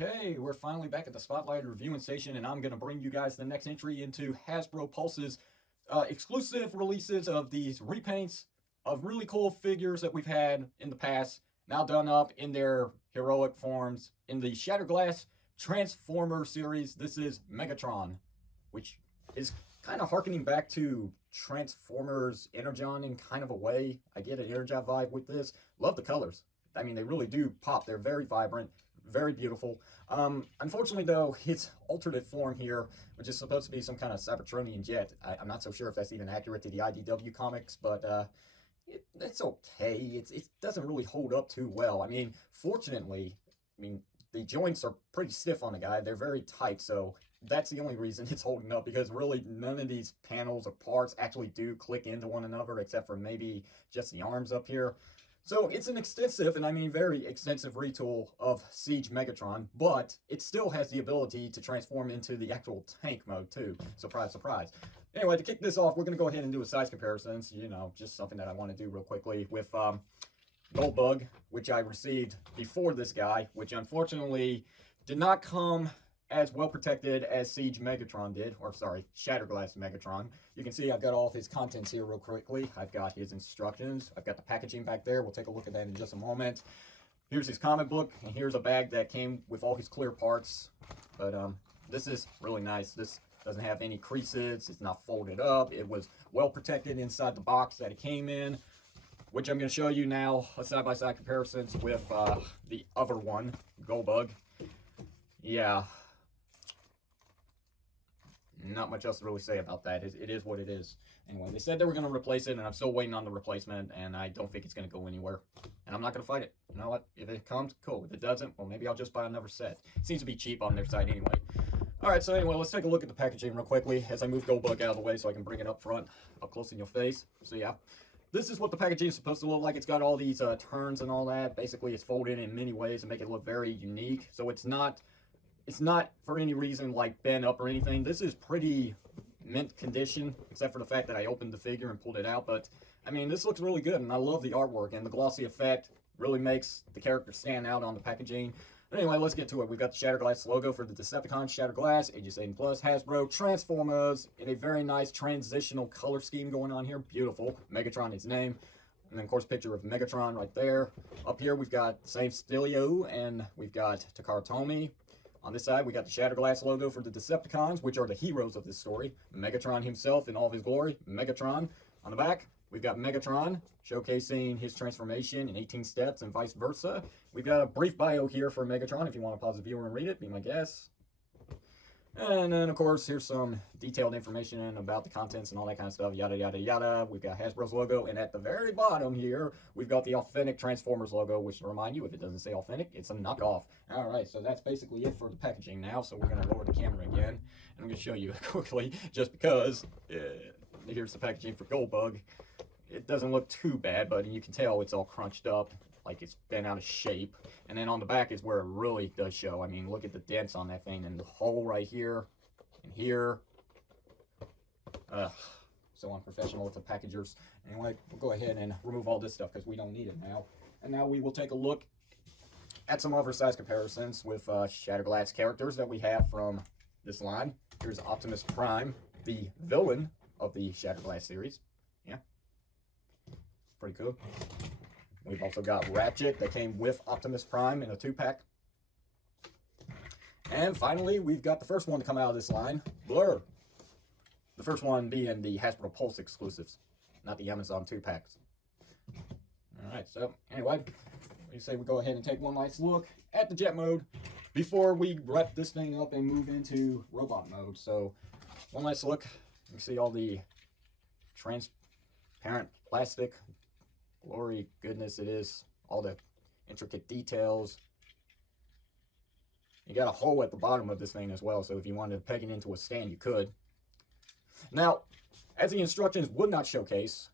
Okay, we're finally back at the Spotlight reviewing station, and I'm going to bring you guys the next entry into Hasbro Pulse's exclusive releases of these repaints of really cool figures that we've had in the past, now done up in their heroic forms in the Shatterglass Transformer series. This is Megatron, which is kind of harkening back to Transformers Energon in kind of a way. I get an Energon vibe with this. Love the colors. I mean, they really do pop. They're very vibrant, very beautiful. Unfortunately, though, his alternate form here, which is supposed to be some kind of Cybertronian jet, I'm not so sure if that's even accurate to the IDW comics, but it's okay. It doesn't really hold up too well. I mean, fortunately, the joints are pretty stiff on the guy. They're very tight, so that's the only reason it's holding up, because really none of these panels or parts actually do click into one another, except for maybe just the arms up here. So it's an extensive, and I mean very extensive, retool of Siege Megatron, but it still has the ability to transform into the actual tank mode too. Surprise, surprise. Anyway, to kick this off, we're going to go ahead and do a size comparison. You know, just something that I want to do real quickly with Goldbug, which I received before this guy, which unfortunately did not come as well protected as Siege Megatron did, or sorry, Shatterglass Megatron. You can see I've got all of his contents here real quickly. I've got his instructions. I've got the packaging back there. We'll take a look at that in just a moment. Here's his comic book, and here's a bag that came with all his clear parts. But this is really nice. This doesn't have any creases. It's not folded up. It was well protected inside the box that it came in, which I'm going to show you now, a side-by-side comparisons with the other one, Goldbug. Yeah. Not much else to really say about that. It is what it is. Anyway, they said they were going to replace it, and I'm still waiting on the replacement, and I don't think it's going to go anywhere. And I'm not going to fight it. You know what? If it comes, cool. If it doesn't, well, maybe I'll just buy another set. It seems to be cheap on their side anyway. Alright, so anyway, let's take a look at the packaging real quickly as I move Goldbug out of the way so I can bring it up front, up close in your face. So yeah, this is what the packaging is supposed to look like. It's got all these turns and all that. Basically, it's folded in many ways to make it look very unique. So it's not for any reason like bent up or anything. This is pretty mint condition, except for the fact that I opened the figure and pulled it out. But I mean, this looks really good, and I love the artwork, and the glossy effect really makes the character stand out on the packaging. But anyway, let's get to it. We've got the Shatterglass logo for the Decepticon Shatterglass, ages 18 plus, Hasbro, Transformers, in a very nice transitional color scheme going on here. Beautiful. Megatron, its name. And then, of course, picture of Megatron right there. Up here, we've got the same Stilio, and we've got Takara Tomy. On this side, we got the Shatterglass logo for the Decepticons, which are the heroes of this story. Megatron himself in all of his glory, Megatron. On the back, we've got Megatron, showcasing his transformation in 18 steps and vice versa. We've got a brief bio here for Megatron, if you want to pause the viewer and read it, be my guest. And then, of course, here's some detailed information about the contents and all that kind of stuff, yada, yada, yada. We've got Hasbro's logo, and at the very bottom here, we've got the authentic Transformers logo, which, to remind you, if it doesn't say authentic, it's a knockoff. All right, so that's basically it for the packaging now, so we're going to lower the camera again, and I'm going to show you quickly, just because, here's the packaging for Goldbug. It doesn't look too bad, but you can tell it's all crunched up, like it's been out of shape. And then on the back is where it really does show. I mean, look at the dents on that thing, and the hole right here and here. So unprofessional with the packagers. Anyway, we'll go ahead and remove all this stuff because we don't need it now. And now we will take a look at some other size comparisons with Shatterglass characters that we have from this line. Here's Optimus Prime, the villain of the Shatterglass series. Yeah, pretty cool. We've also got Ratchet that came with Optimus Prime in a 2-pack. And finally, we've got the first one to come out of this line, Blur. The first one being the Hasbro Pulse exclusives, not the Amazon 2-packs. Alright, so anyway, we say we go ahead and take one last look at the jet mode before we wrap this thing up and move into robot mode. So, one last look. You see all the transparent plastic. Glory goodness it is. All the intricate details. You got a hole at the bottom of this thing as well, so if you wanted to peg it into a stand, you could. Now, as the instructions would not showcase,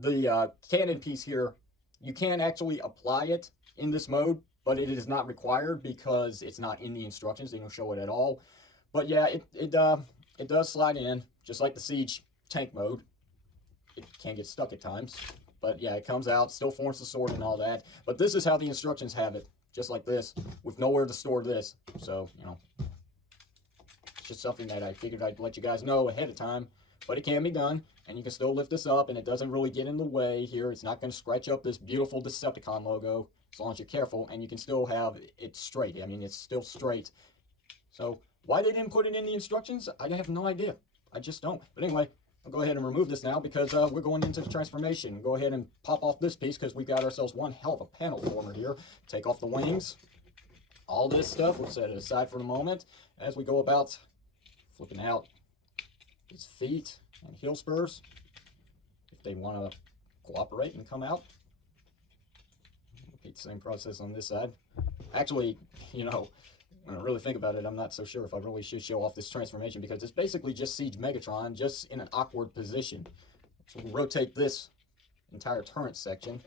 the cannon piece here, you can actually apply it in this mode, but it is not required because it's not in the instructions. They don't show it at all. But yeah, it does slide in, just like the Siege tank mode. It can get stuck at times. But yeah, it comes out, still forms the sword and all that. But this is how the instructions have it, just like this, with nowhere to store this. So, you know, it's just something that I figured I'd let you guys know ahead of time. But it can be done, and you can still lift this up, and it doesn't really get in the way here. It's not going to scratch up this beautiful Decepticon logo, as long as you're careful, and you can still have it straight. I mean, it's still straight. So, why they didn't put it in the instructions, I have no idea. I just don't. But anyway, I'll go ahead and remove this now because we're going into the transformation. Go ahead and pop off this piece because we've got ourselves one hell of a panel former here. Take off the wings. All this stuff, we'll set it aside for a moment as we go about flipping out his feet and heel spurs if they want to cooperate and come out. Repeat the same process on this side. Actually, you know, when I really think about it, I'm not so sure if I really should show off this transformation because it's basically just Siege Megatron, just in an awkward position. So we'll rotate this entire turret section.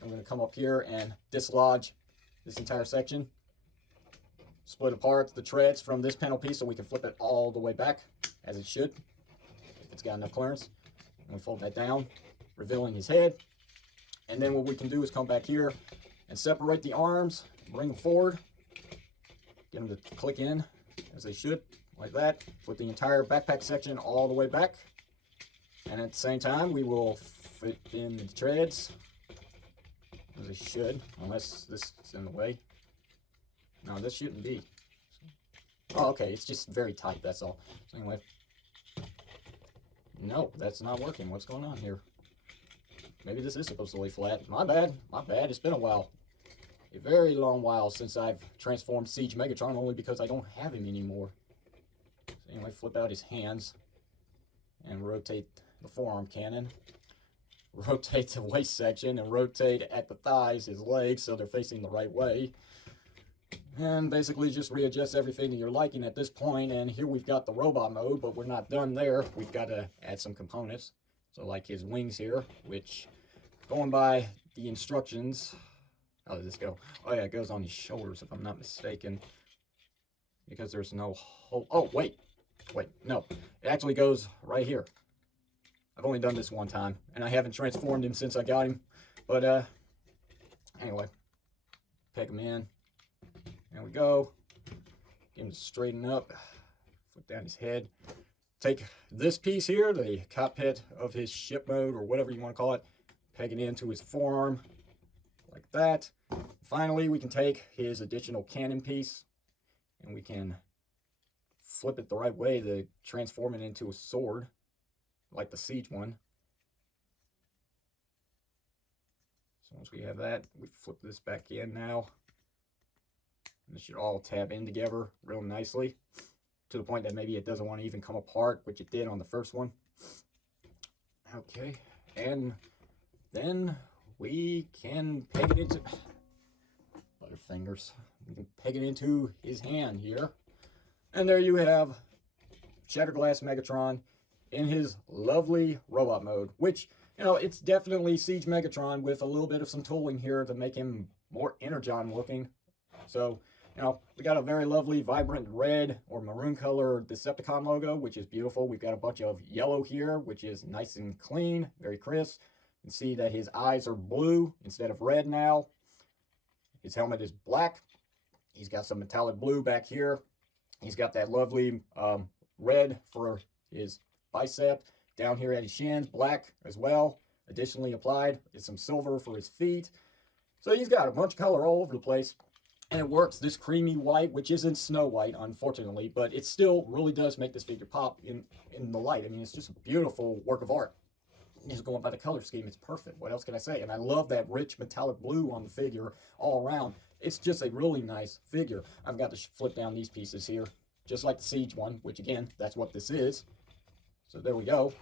I'm going to come up here and dislodge this entire section. Split apart the treads from this panel piece so we can flip it all the way back, as it should, if it's got enough clearance. And we fold that down, revealing his head. And then what we can do is come back here and separate the arms, bring them forward. Get them to click in as they should, like that. Flip the entire backpack section all the way back. And at the same time, we will fit in the treads as they should, unless this is in the way. No, this shouldn't be. Oh, okay, it's just very tight, that's all. So anyway. No, that's not working. What's going on here? Maybe this is supposed to lay flat. My bad, my bad. It's been a while. A very long while since I've transformed Siege Megatron, only because I don't have him anymore. So anyway, flip out his hands and rotate the forearm cannon. Rotate the waist section and rotate at the thighs his legs so they're facing the right way. And basically just readjust everything to your liking at this point. And here we've got the robot mode, but we're not done there. We've got to add some components. So like his wings here, which going by the instructions, how does this go? Oh yeah, it goes on his shoulders if I'm not mistaken. Because there's no hole. Oh, wait, no. It actually goes right here. I've only done this one time, and I haven't transformed him since I got him. But anyway, peg him in. There we go. Get him to straighten up. Flip down his head. Take this piece here, the cockpit of his ship mode, or whatever you want to call it. Peg it into his forearm. Like that. Finally, we can take his additional cannon piece and we can flip it the right way to transform it into a sword, like the Siege one. So once we have that, we flip this back in now. And this should all tab in together real nicely, to the point that maybe it doesn't want to even come apart, which it did on the first one. Okay, and then we can peg it into, butterfingers, we can peg it into his hand here. And there you have Shatterglass Megatron in his lovely robot mode, which, you know, it's definitely Siege Megatron with a little bit of some tooling here to make him more Energon looking. So, you know, we got a very lovely, vibrant red or maroon color Decepticon logo, which is beautiful. We've got a bunch of yellow here, which is nice and clean, very crisp. You can see that his eyes are blue instead of red now. His helmet is black. He's got some metallic blue back here. He's got that lovely red for his bicep. Down here at his shins, black as well. Additionally applied is some silver for his feet. So he's got a bunch of color all over the place. And it works, this creamy white, which isn't Snow White, unfortunately, but it still really does make this figure pop in the light. I mean, it's just a beautiful work of art. Just going by the color scheme, it's perfect. What else can I say? And I love that rich metallic blue on the figure all around. It's just a really nice figure. I've got to flip down these pieces here, just like the Siege one, which again, that's what this is. So there we go.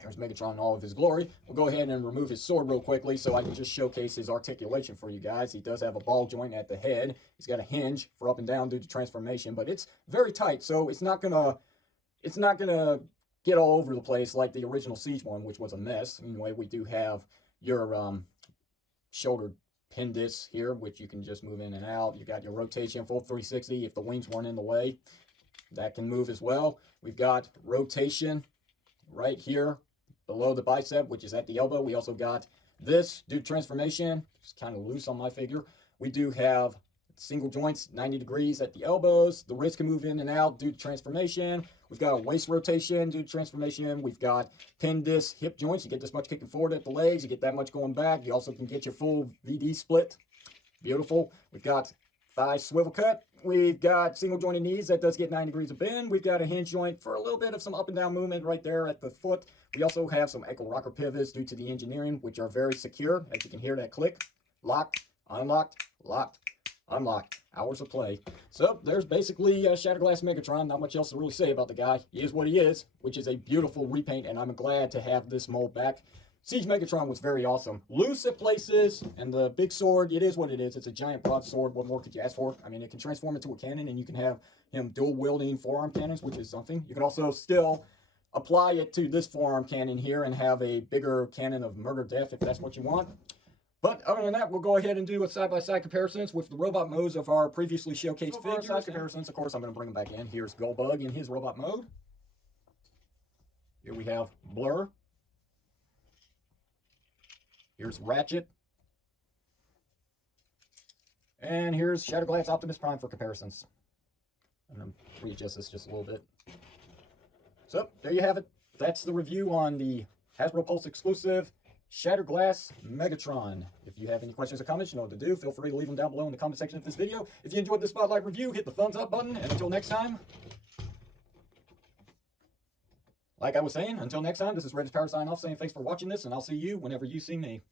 There's Megatron in all of his glory. We'll go ahead and remove his sword real quickly so I can just showcase his articulation for you guys. He does have a ball joint at the head. He's got a hinge for up and down due to transformation, but it's very tight, so it's not gonna get all over the place like the original Siege one, which was a mess. Anyway, we do have your shoulder pin disc here, which you can just move in and out. You got your rotation full 360 if the wings weren't in the way. That can move as well. We've got rotation right here below the bicep, which is at the elbow. We also got this due to transformation. It's kind of loose on my figure. We do have single joints, 90 degrees at the elbows. The wrist can move in and out due to transformation. We've got a waist rotation due to transformation. We've got 10 disc hip joints. You get this much kicking forward at the legs. You get that much going back. You also can get your full VD split. Beautiful. We've got thigh swivel cut. We've got single jointed knees. That does get 9 degrees of bend. We've got a hinge joint for a little bit of some up and down movement right there at the foot. We also have some ankle rocker pivots due to the engineering, which are very secure. As you can hear that click, locked, unlocked, locked, unlocked. Hours of play. So there's basically Shatterglass Megatron. Not much else to really say about the guy. He is what he is, which is a beautiful repaint, and I'm glad to have this mold back. Siege Megatron was very awesome. Loose at places, and the big sword, it is what it is. It's a giant broadsword. What more could you ask for? I mean, it can transform into a cannon, and you can have him dual-wielding forearm cannons, which is something. You can also still apply it to this forearm cannon here and have a bigger cannon of murder death if that's what you want. But other than that, we'll go ahead and do a side-by-side comparisons with the robot modes of our previously showcased figures. Side comparisons, of course, I'm going to bring them back in. Here's Goldbug in his robot mode. Here we have Blur. Here's Ratchet. And here's Shatterglass Optimus Prime for comparisons. I'm going to readjust this just a little bit. So, there you have it. That's the review on the Hasbro Pulse exclusive Shatterglass Megatron. If you have any questions or comments, you know what to do. Feel free to leave them down below in the comment section of this video. If you enjoyed this Spotlight review, hit the thumbs up button. And until next time, like I was saying, until next time, this is Red's Power signing off saying thanks for watching this, and I'll see you whenever you see me.